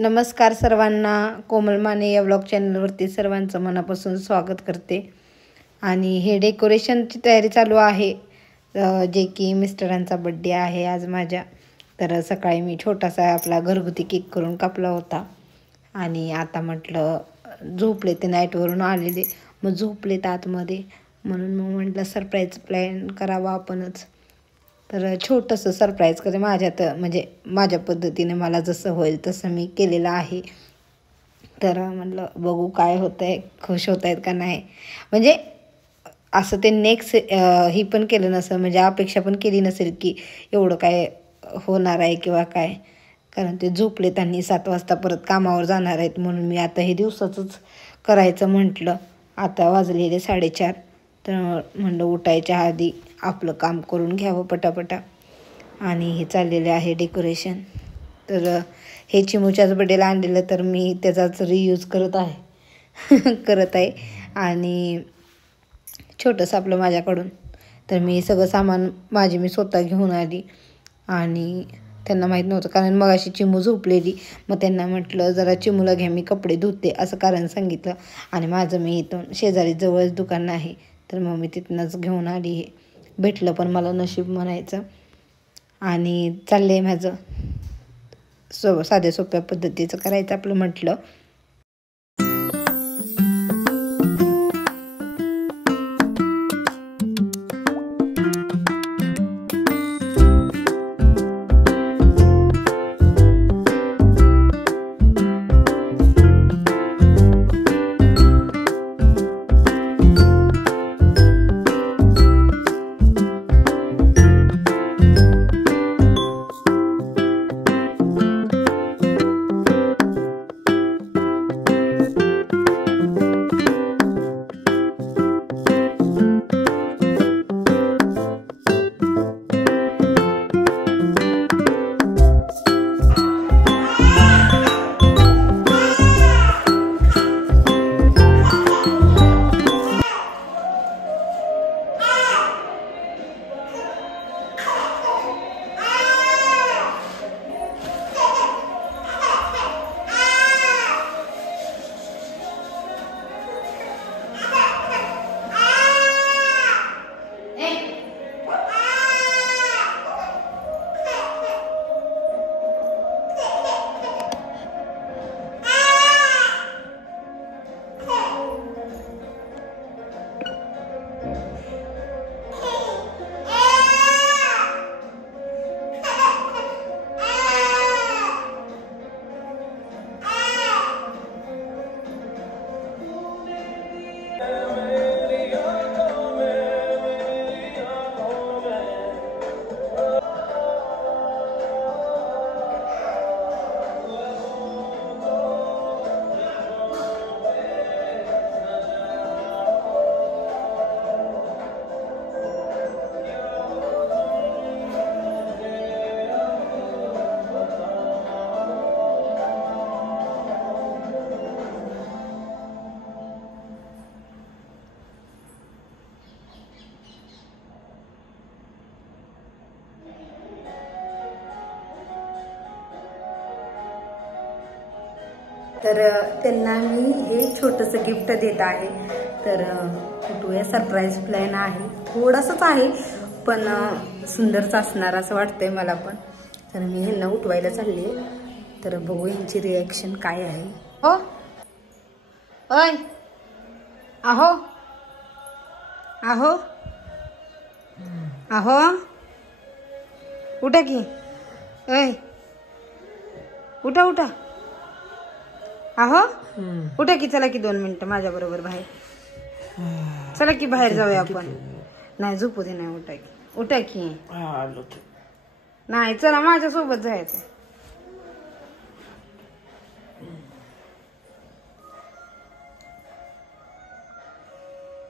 नमस्कार सर्वांना. कोमल माने या ब्लॉग चॅनलवरती सर्वांचं मनापासून स्वागत करते. आणि हे डेकोरेशनची तयारी चालू आहे, जे की मिस्टरांचा बड्डे आहे आज माझ्या. तर सकाळी मी छोटासा आपला घरगुती केक करून कापला होता. आणि आता म्हटलं झोपले, ते नाईटवरून आलेले, मग झोपलेत आतमध्ये, म्हणून मग म्हटलं सरप्राईज प्लॅन करावा आपणच. तर छोटंसं सरप्राईज करे माझ्यात, म्हणजे माझ्या पद्धतीने मला जसं होईल तसं मी केलेलं आहे. तर म्हटलं बघू काय होतं आहे, खुश होत आहेत का नाही. म्हणजे असं ते नेक्स्ट ही पण केलं नसेल, म्हणजे अपेक्षा पण केली नसेल की एवढं काय होणार आहे किंवा काय. कारण ते झोपलेत आणि 7 वाजता परत कामावर जाणार आहेत, म्हणून मी आता हे दिवसाचंच करायचं म्हटलं. आता वाजलेले 4:30. तर म्हणलं उठायच्या आधी आपलं काम करून घ्यावं पटापटा. आणि हे चाललेले आहे डेकोरेशन. तर हे चिमूच्याच बड्डेला आणलेलं, तर मी त्याचाच रियूज करत आहे आणि छोटंसं आपलं माझ्याकडून. तर मी सगळं सामान मी स्वतः घेऊन आली. आणि त्यांना माहीत नव्हतं, कारण मग अशी चिमू झोपलेली, मग त्यांना म्हटलं जरा चिमूला घ्या, मी कपडे धुते असं कारण सांगितलं. आणि माझं मी इथून शेजारी जवळच दुकान आहे, तर मग मी तिथूनच घेऊन आली. हे भेटलं पण मला नशीब म्हणायचं. आणि चाललं आहे माझं साध्या सोप्या पद्धतीचं करायचं आपलं म्हटलं. तर त्यांना मी हे छोटंसं गिफ्ट देत आहे. तर कुठूया सरप्राईज प्लॅन आहे, थोडंसंच आहे पण सुंदरच असणार असं वाटतंय मला पण. तर मी ह्यांना उठवायला चालली आहे, तर बघू यांची रिॲक्शन काय आहे. हो ओय, आहो आहो आहो, उठा की. ओय उठा उठा, आहो उठा की. चला की 2 मिनिटं माझ्या बरोबर बाहेर. चला की बाहेर जाऊया आपण. नाही झोपू दे, नाही उठा की, उठा की. नाही चला माझ्या सोबत जायचं.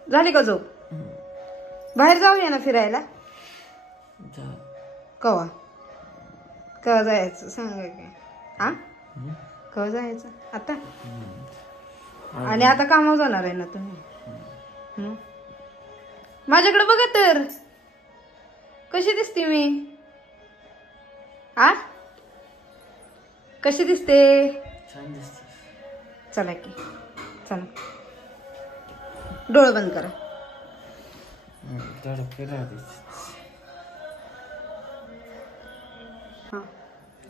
झाली का झोप? बाहेर जाऊया ना फिरायला. कवा कवा जायचं सांगा की. हा कवा जायचं? आता. आणि आता कामावर जाणार आहे ना तुम्ही? माझ्याकडे बघा तर कशी दिसते मी. आ कशी दिसते? छान दिसत. चला की चला, डोळे बंद करा. हां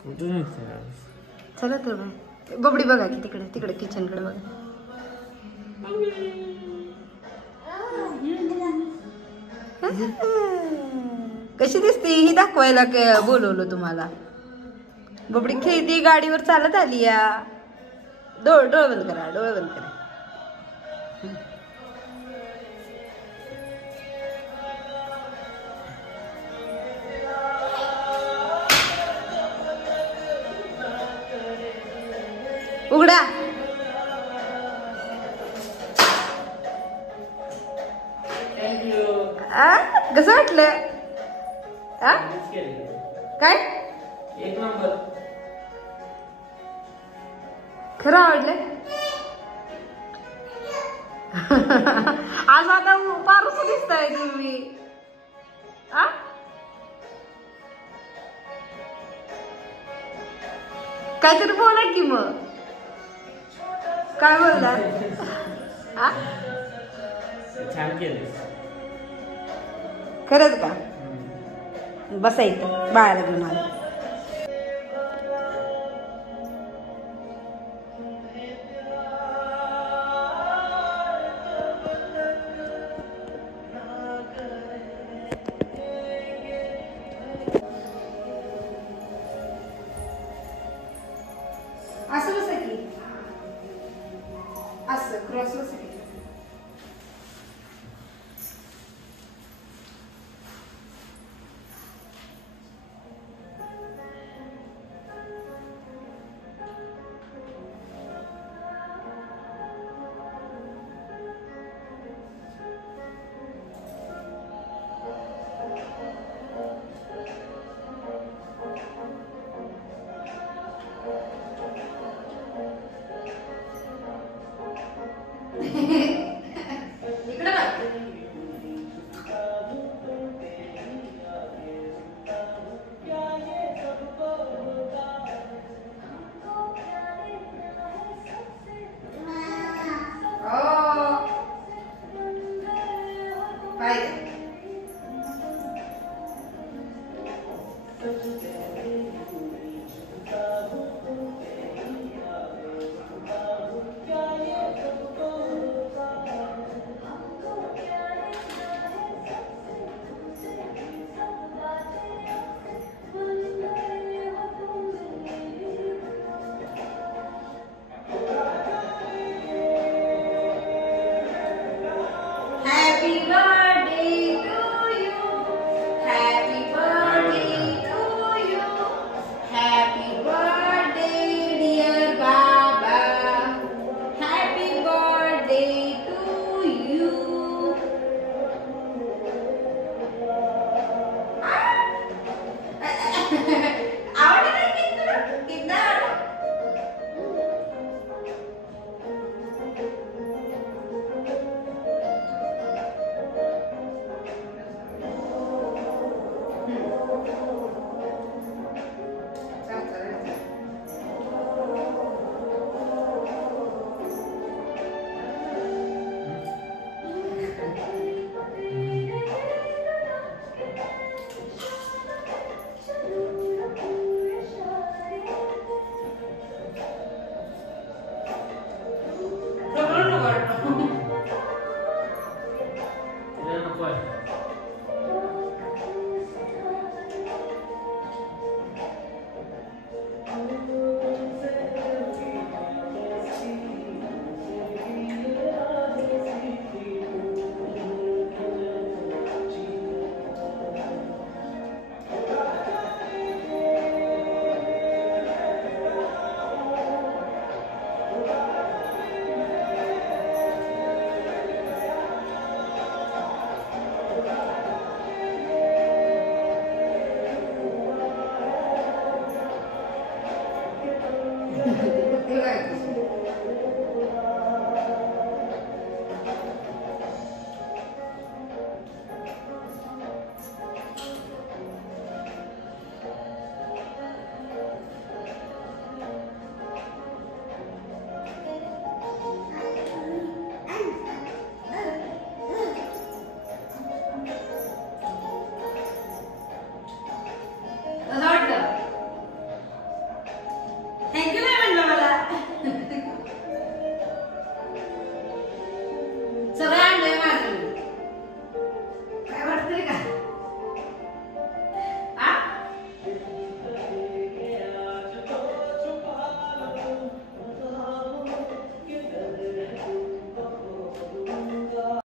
कुठून चला तर बाय. बबडी बघा की तिकडे तिकडे किचनकडे बघा. कशी दिसते ही दाखवायला बोलवलं तुम्हाला. बबडी खेळती, गाडीवर चालत आली या. डोळे बंद करा, डोळे बंद करा. उघडा. कसं वाटलं? काय एक नंबर. खरं आवडलं? आज आता फारच दिसताय तुम्ही. काहीतरी बोला की मग. काय बोलला? छान केलं. खरंच का? बसा इथं, बाळाला घेऊन आलो.